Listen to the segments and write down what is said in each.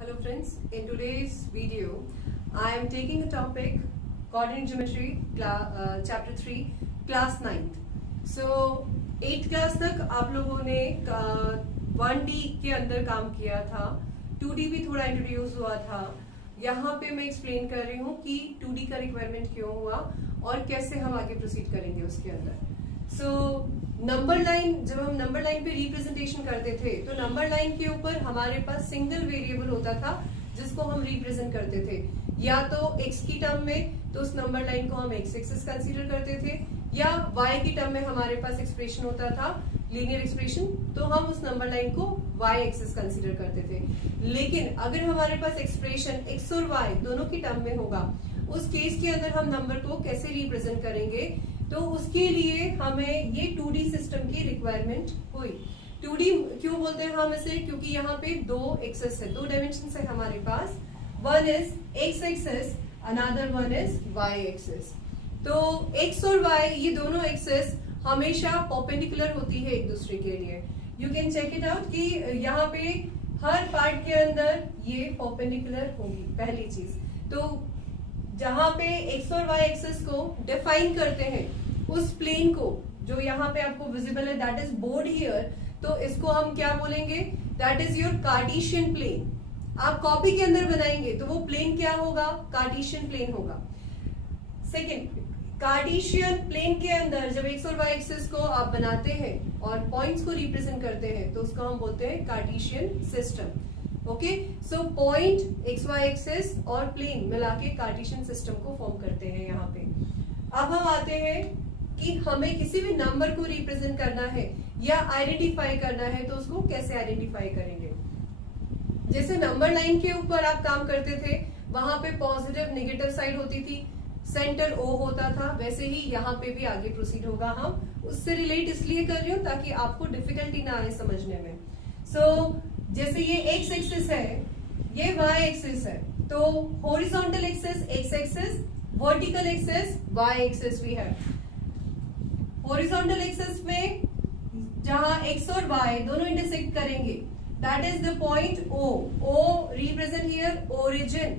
Hello friends, in today's video I am taking a topic coordinate geometry chapter 3 class 9th. So 8th class तक आप लोगों ने 1D के अंदर काम किया था, 2D भी थोड़ा इंट्रोड्यूस हुआ था. यहाँ पे मैं एक्सप्लेन कर रही हूँ कि 2D का रिक्वायरमेंट क्यों हुआ और कैसे हम आगे प्रोसीड करेंगे उसके अंदर. सो नंबर लाइन, जब हम नंबर लाइन पे रिप्रेजेंटेशन करते थे तो नंबर लाइन के ऊपर हमारे पास सिंगल वेरिएबल होता था जिसको हम रिप्रेजेंट करते थे, या तो x की टर्म में तो उस नंबर लाइन को हम x एक्सिस कंसीडर करते थे, या y की टर्म में हमारे पास एक्सप्रेशन होता था लीनियर एक्सप्रेशन, तो हम उस नंबर लाइन को y एक्सिस कंसीडर करते थे. लेकिन अगर हमारे पास एक्सप्रेशन x और y दोनों की टर्म में होगा, उस केस के अंदर हम नंबर को कैसे रिप्रेजेंट करेंगे, तो उसके लिए हमें ये 2D सिस्टम की रिक्वायरमेंट हुई. 2D क्यों बोलते हैं हम इसे, क्योंकि यहाँ पे दो एक्सेस है, दो डायमेंशन है हमारे पास. One is x axis, another one is y axis. तो x और y ये दोनों एक्सेस हमेशा परपेंडिकुलर होती है एक दूसरे के लिए. You can check it out कि यहाँ पे हर पार्ट के अंदर ये परपेंडिकुलर होगी. पहली चीज तो जहां पे x और y एक्सेस को डिफाइन करते हैं, उस प्लेन को जो यहाँ पे आपको विजिबल है, दैट इज बोर्ड हियर, तो इसको हम क्या बोलेंगे, that is your Cartesian plane. आप कॉपी के अंदर बनाएंगे तो वो प्लेन क्या होगा, कार्टेशियन प्लेन होगा. सेकेंड, कार्टेशियन प्लेन के अंदर जब x और y एक्सेस को आप बनाते हैं और पॉइंट्स को रिप्रेजेंट करते हैं तो उसको हम बोलते हैं Cartesian system. Okay, so point x y axes और प्लेन मिला के कार्टेशियन सिस्टम को फॉर्म करते हैं यहाँ पे. अब हम आते हैं कि हमें किसी भी नंबर को रिप्रेजेंट करना है या आइडेंटिफाई करना है, तो उसको कैसे आइडेंटिफाई करेंगे. जैसे नंबर लाइन के ऊपर आप काम करते थे, वहां पे पॉजिटिव नेगेटिव साइड होती थी, सेंटर O होता था, वैसे ही यहाँ पे भी आगे प्रोसीड होगा. हम उससे रिलेट इसलिए कर रही हूँ ताकि आपको डिफिकल्टी ना आए समझने में. सो जैसे ये x एक्सिस है, ये y एक्सिस है, तो horizontal axis x axis, vertical axis y axis वी है. हॉरिजॉन्टल एक्सिस में जहां x और y दोनों इंटरसेक्ट करेंगे, that is the point O. O represent here origin.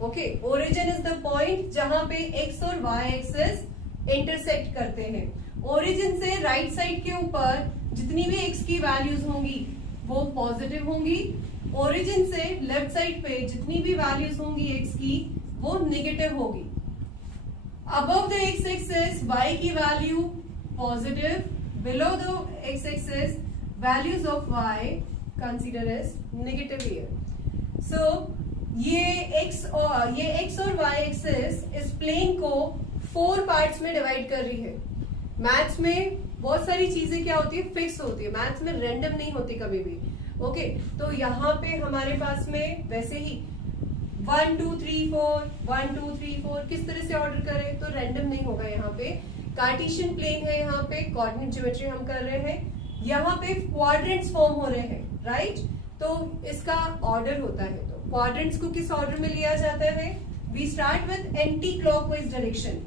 Okay, origin is the point जहां पे x और y एक्सिस इंटरसेक्ट करते हैं. ओरिजिन से राइट साइड के ऊपर जितनी भी x की वैल्यूज होंगी वो पॉजिटिव होंगी. ओरिजिन से लेफ्ट साइड पे जितनी भी वैल्यूज होंगी x की वो नेगेटिव होगी. Above the x axis y की value positive, below the x axis values of y consider as negative here. So ये x और y एक्सिस इस प्लेन को 4 पार्ट्स में डिवाइड कर रही है. मैथ्स में बहुत सारी चीजें क्या होती है, फिक्स होती है, मैथ्स में रैंडम नहीं होती कभी भी. ओके, तो यहाँ पे हमारे पास में वैसे ही 1 2 3 4 1 2 3 4 किस तरह से ऑर्डर करें तो रैंडम नहीं होगा. यहाँ पे कार्टेशियन प्लेन है, यहाँ पे कोऑर्डिनेट ज्योमेट्री हम कर रहे हैं, यहाँ पे क्वाड्रेंट्स फॉर्म हो रहे हैं, राइट. तो इसका ऑर्डर होता है. तो क्वाड्रेंट्स को किस ऑर्डर में लिया जाता है, we start with anti clockwise direction.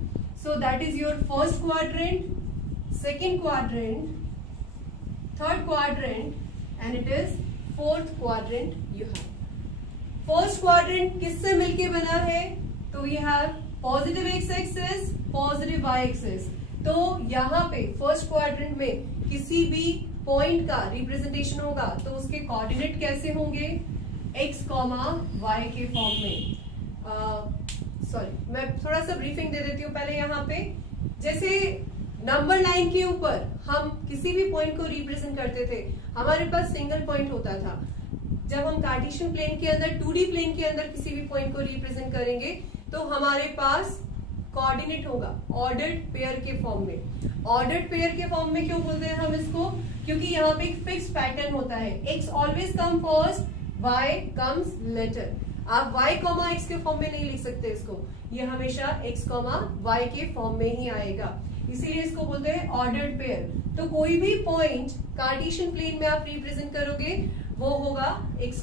So that is your first quadrant, second quadrant, third quadrant, and it is fourth quadrant you have. First quadrant किससे मिलके बना है, तो we have positive x axis, positive y axis. तो यहाँ पे first quadrant में किसी भी पॉइंट का रिप्रेजेंटेशन होगा तो उसके कोऑर्डिनेट कैसे होंगे, x, y के फॉर्म में. सॉरी, मैं थोड़ा सा ब्रीफिंग दे देती हूँ पहले. यहाँ पे जैसे नंबर लाइन के ऊपर हम किसी भी पॉइंट को रिप्रेजेंट करते थे, हमारे पास सिंगल पॉइंट होता था. जब हम कार्टेशियन प्लेन के अंदर 2D प्लेन के अंदर किसी भी पॉइंट को रिप्रेजेंट करेंगे तो हमारे पास कोऑर्डिनेट होगा ऑर्डर्ड पेयर के फॉर्म में. ऑर्डर्ड पेयर के फॉर्म में क्यों बोलते हैं हम इसको, क्योंकि यहाँ पे एक फिक्स पैटर्न होता है. x always come first, y comes later. आप y, x के फॉर्म में नहीं लिख सकते इसको, ये हमेशा x, y के फॉर्म में ही आएगा, इसीलिए इसको बोलते हैं ऑर्डर्ड पेयर. तो कोई भी पॉइंट कार्टेशियन प्लेन में आप रिप्रेजेंट करोगे वो होगा x,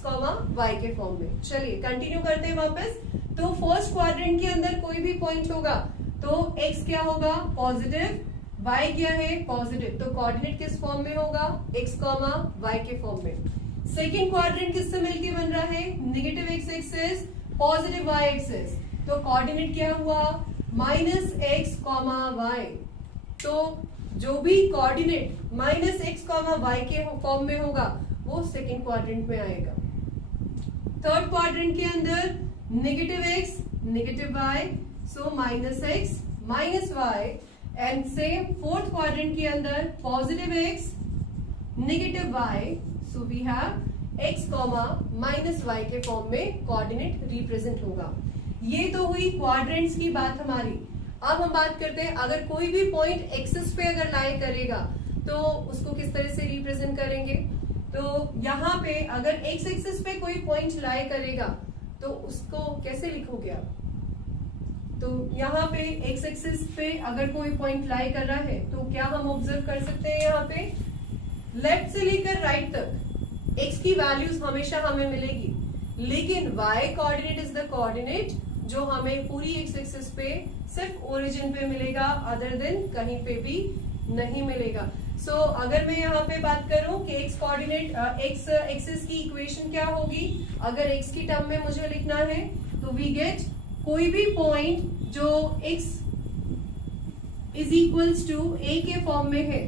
y के फॉर्म में. चलिए कंटिन्यू करते हैं वापस. तो फर्स्ट क्वाड्रेंट के अंदर कोई भी पॉइंट होगा तो x क्या होगा, पॉजिटिव, y क्या है, पॉजिटिव. तो कोऑर्डिनेट किस फॉर्म में होगा, x, y के फॉर्म में. सेकेंड क्वाड्रेंट किससे मिलके बन रहा है? Negative x axis positive y axis, तो कोऑर्डिनेट क्या हुआ? Minus x comma y. तो जो भी coordinate minus x comma y के फॉर्म में होगा वो सेकेंड क्वाड्रेंट में आएगा। थर्ड क्वाड्रेंट के अंदर negative x negative y, so minus x minus y, and same fourth quadrant के अंदर positive x negative y, so we have x comma minus y के फॉर्म में कोऑर्डिनेट रिप्रेजेंट होगा। ये तो हुई क्वाड्रेंट्स की बात हमारी। अब हम बात करते हैं अगर कोई भी पॉइंट एक्सिस पे अगर लाई करेगा तो उसको किस तरह से रिप्रेजेंट करेंगे। तो यहाँ पे अगर एक्स एक्सिस पे कोई पॉइंट लाई करेगा तो उसको कैसे लिखोगे आप? तो यहाँ पे एक्स एक्सिस पे अगर कोई पॉइंट लाई कर रहा है तो क्या हम ऑब्जर्व कर सकते हैं, यहाँ पे लेफ्ट से लेकर राइट तक एक्स की वैल्यूज हमेशा हमें मिलेगी, लेकिन y coordinate is the coordinate जो हमें पूरी एक्स एक्सिस पे सिर्फ ओरिजिन पे मिलेगा, अदर देन कहीं पे भी नहीं मिलेगा। सो अगर मैं यहाँ पे बात करूं कि एक्स कोऑर्डिनेट एक्स एक्सिस की इक्वेशन क्या होगी, अगर एक्स की टर्म में मुझे लिखना है तो वी गेट कोई भी पॉइंट जो एक्स इज इक्वल्स टू ए के फॉर्म में है,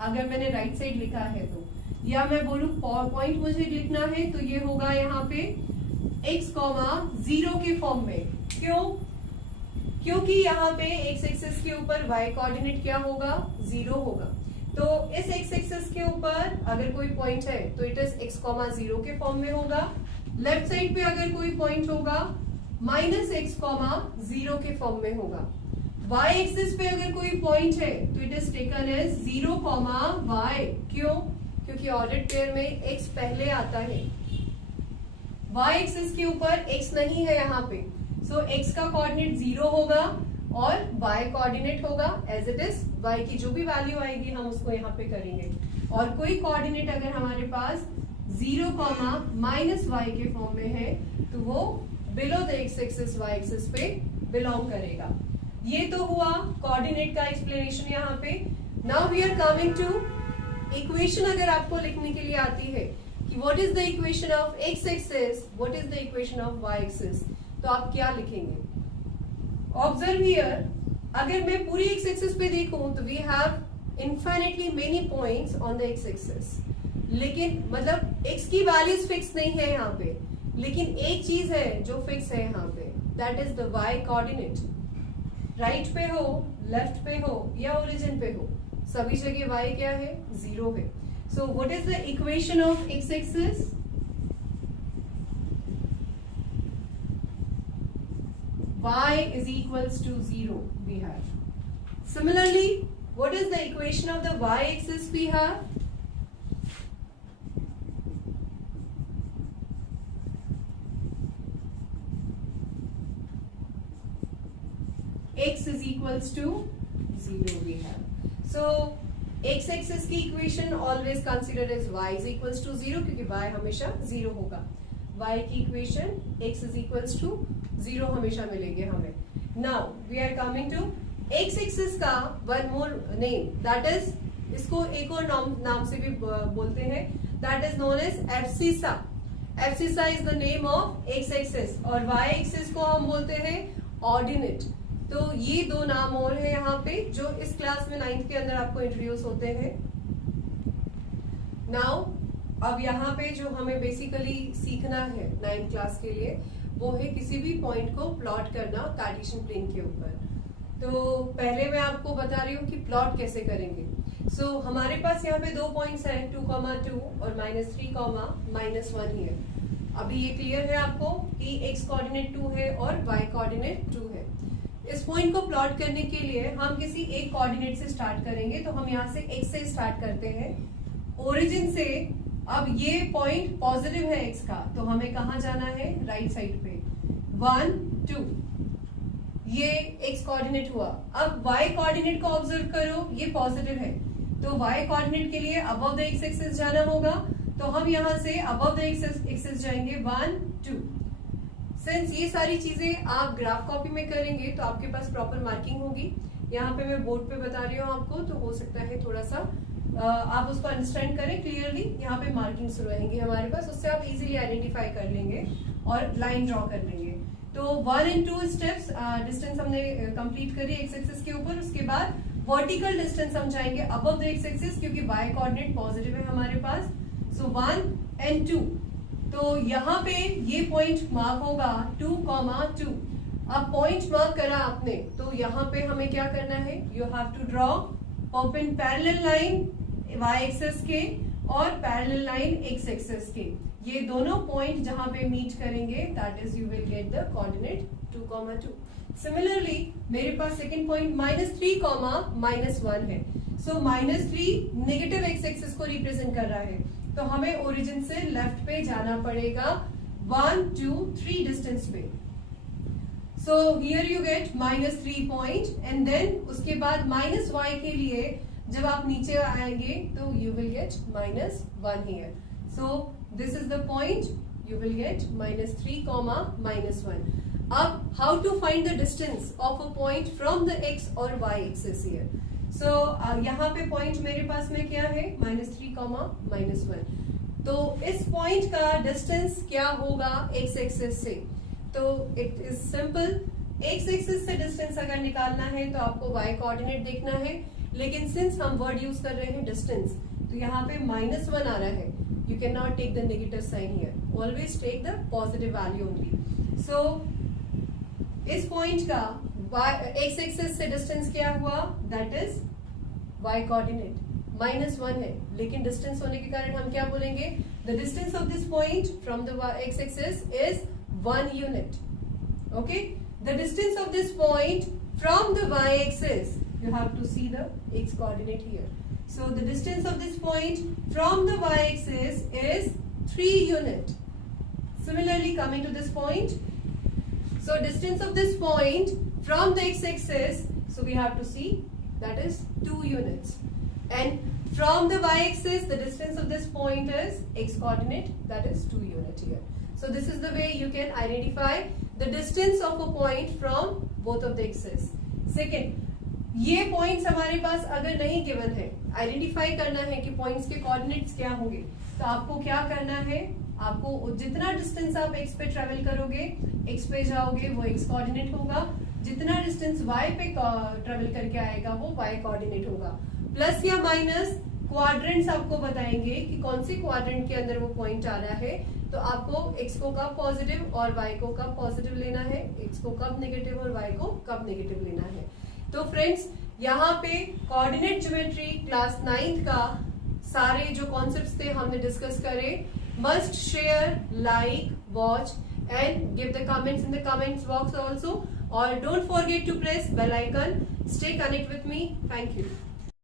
अगर मैंने राइट साइड लिखा है तो, या मैं बोलूं पॉइंट मुझे लिखना है तो ये होगा यहाँ पे एक्स कॉमा जीरो के फॉर्म में। क्यों? क्योंकि यहाँ पे एक्स एक्सिस के ऊपर वाई कोऑर्डिनेट क्या होगा? जीरो होगा। तो इस एक्स एक्सिस के ऊपर अगर कोई पॉइंट है तो it is x comma zero के फॉर्म में होगा। लेफ्ट साइड पे अगर कोई पॉइंट होगा माइनस एक्स कॉमा जीरो के फॉर्म में होगा। वाई एक्सिस पे अगर कोई पॉइंट है तो it is taken as zero comma y. क्यों? क्योंकि ऑर्डर्ड पेयर में एक्स पहले आता है, वाई एक्सिस के ऊपर एक्स नहीं है यहाँ पे, सो एक्स का कोऑर्डिनेट जीरो होगा और वाई कोऑर्डिनेट होगा एज इट इज। वाई की जो भी वैल्यू आएगी हम उसको यहाँ पे करेंगे, और कोई कोऑर्डिनेट अगर हमारे पास जीरो कॉमा माइनस वाई के फॉर्म में है तो वो below the x axis y axis पे बिलोंग करेगा। ये तो हुआ कोऑर्डिनेट का एक्सप्लेनेशन यहाँ पे। Now we are coming to equation. अगर आपको लिखने के लिए आती है कि what is the equation of x axis, what is the equation of y axis, तो आप क्या लिखेंगे? ऑब्जर्व हियर, अगर मैं पूरी एक्स एक्सिस पे देखूं तो we have infinitely many points on the x axis, लेकिन मतलब एक्स की वैल्यूज फिक्स नहीं है यहाँ पे, लेकिन एक चीज है जो फिक्स है यहाँ पे, that is the y coordinate. Right पे हो, लेफ्ट पे हो या ओरिजिन पे हो, सभी जगह y क्या है? जीरो है। So what is the equation of x axis? y is equals to 0 we have. Similarly, what is the equation of the y axis we have? x is equals to 0 we have. So x axis की equation always consider as y is equals to 0 क्योंकि y हमेशा 0 होगा। y की equation x is equals to 0 हमेशा मिलेंगे हमें। Now we are coming to x axis का one more name, that is, इसको एक और नाम से भी बोलते हैं, that is known as abscissa. Abscissa is the name of x axis, और y एक्सिस को हम बोलते हैं ऑर्डिनेट। तो ये दो नाम और हैं यहाँ पे जो इस क्लास में 9th के अंदर आपको इंट्रोड्यूस होते हैं। नाउ अब यहाँ पे जो हमें बेसिकली सीखना है 9th क्लास के लिए वो है किसी भी पॉइंट को प्लॉट करना कार्टेशियन प्लेन के ऊपर। तो पहले मैं आपको बता रही हूँ कि प्लॉट कैसे करेंगे। सो हमारे पास यहाँ पे दो पॉइंट्स हैं 2,2 और -3,-1 ही है। अभी ये क्लियर है आपको कि x कोऑर्डिनेट 2 है और y कोऑर्डिनेट 2 है। इस पॉइंट को प्लॉट करने के लिए हम किसी एक कोऑर्डिनेट से स्टार्ट करेंगे, तो हम यहाँ से x से स्टार्ट करते हैं ओरिजिन से। अब ये पॉइंट पॉजिटिव है x का, तो हमें कहाँ जाना है? राइट साइड पे 1, 2, ये x कोऑर्डिनेट हुआ। अब y कोऑर्डिनेट को ऑब्जर्व करो, ये पॉजिटिव है, तो y कोऑर्डिनेट के लिए अबव द x एक्सिस जाना होगा, तो हम यहाँ से अबव द x एक्सिस जाएंगे 1, 2। सिंस ये सारी चीजें आप ग्राफ कॉपी में करेंगे तो आपके पास प्रॉपर मार्किंग होगी। यहाँ पे मैं बोर्ड पे बता रही हूँ आपको, तो हो सकता है थोड़ा सा आप उसको अंडरस्टैंड करें क्लियरली। यहाँ पे मार्किंग्स रहेंगे हमारे पास, उससे आप इजीली आइडेंटिफाई कर लेंगे और लाइन ड्रॉ कर लेंगे। तो 1 and 2 स्टेप्स डिस्टेंस हमने कंप्लीट करी एक्स एक्सिस के ऊपर। उसके बाद वर्टिकल डिस्टेंस हम जाएंगे अबव द एक्स एक्सिस, क्योंकि वाई कोऑर्डिनेट पॉजिटिव है हमारे पास। सो 1 and 2, तो यहाँ पे ये पॉइंट मार्क होगा 2,2। अब पॉइंट मार्क करा आपने, तो यहाँ पे हमें क्या करना है, you have to draw perpendicular line y axis के और पैरेलल लाइन एक्स एक्सिस के। ये दोनों पॉइंट जहां पे मीट करेंगे, that is you will get the coordinate 2,2। Similarly मेरे पास सेकंड पॉइंट -3, -1 है। सो -3 नेगेटिव एक्स एक्सिस को रिप्रेजेंट कर रहा है, तो हमें ओरिजिन से लेफ्ट पे जाना पड़ेगा 1, 2, 3 डिस्टेंस पे। So here you get -3 point and then उसके बाद -y के लिए जब आप नीचे आएंगे तो you will get -1 here. So this is the point, you will get -3, -1। अब how to find the distance of a point from the x और वाई एक्सिस हियर। सो यहाँ पे पॉइंट मेरे पास में क्या है, -3, -1। तो इस पॉइंट का डिस्टेंस क्या होगा एक्स एक्सिस से, तो it is simple. X axis से डिस्टेंस अगर निकालना है तो आपको वाई कोऑर्डिनेट देखना है, लेकिन सिंस हम वर्ड यूज कर रहे हैं डिस्टेंस, तो यहाँ पे -1 आ रहा है। You can not take the negative sign here, always take the positive value only. So इस पॉइंट का एक्स एक्सिस से डिस्टेंस क्या हुआ, दैट इज वाई कोऑर्डिनेट -1 है, लेकिन डिस्टेंस होने के कारण हम क्या बोलेंगे, the distance of this point from the x axis is 1 unit. Okay, the distance of this point from the y-axis, you have to see the x coordinate here. So the distance of this point from the y-axis is 3 unit. Similarly, coming to this point, so distance of this point from the x-axis, so we have to see that is 2 units. And from the y-axis, the distance of this point is x coordinate, that is 2 unit here. So this is the way you can identify the distance of a point from both of the axes. Second, ये points हमारे पास अगर नहीं given है, identify करना है कि points के coordinates क्या होंगे, तो आपको क्या करना है, आपको जितना distance आप x पे travel करोगे, x पे जाओगे वो x coordinate होगा, जितना distance y पे travel करके आएगा वो y coordinate होगा। प्लस या माइनस क्वाड्रेंट्स आपको बताएंगे कि कौन से क्वाड्रेंट के अंदर वो पॉइंट आ रहा है, तो आपको x को कब पॉजिटिव और y को कब पॉजिटिव लेना है, x को कब नेगेटिव और y को कब नेगेटिव लेना है। तो फ्रेंड्स, यहाँ पे कोऑर्डिनेट ज्योमेट्री क्लास 9th का सारे जो कॉन्सेप्ट्स थे हमने डिस्कस करे। Must share, like, watch and give the comments in the comments box also, और don't forget to press bell icon. Stay connect with me. Thank you.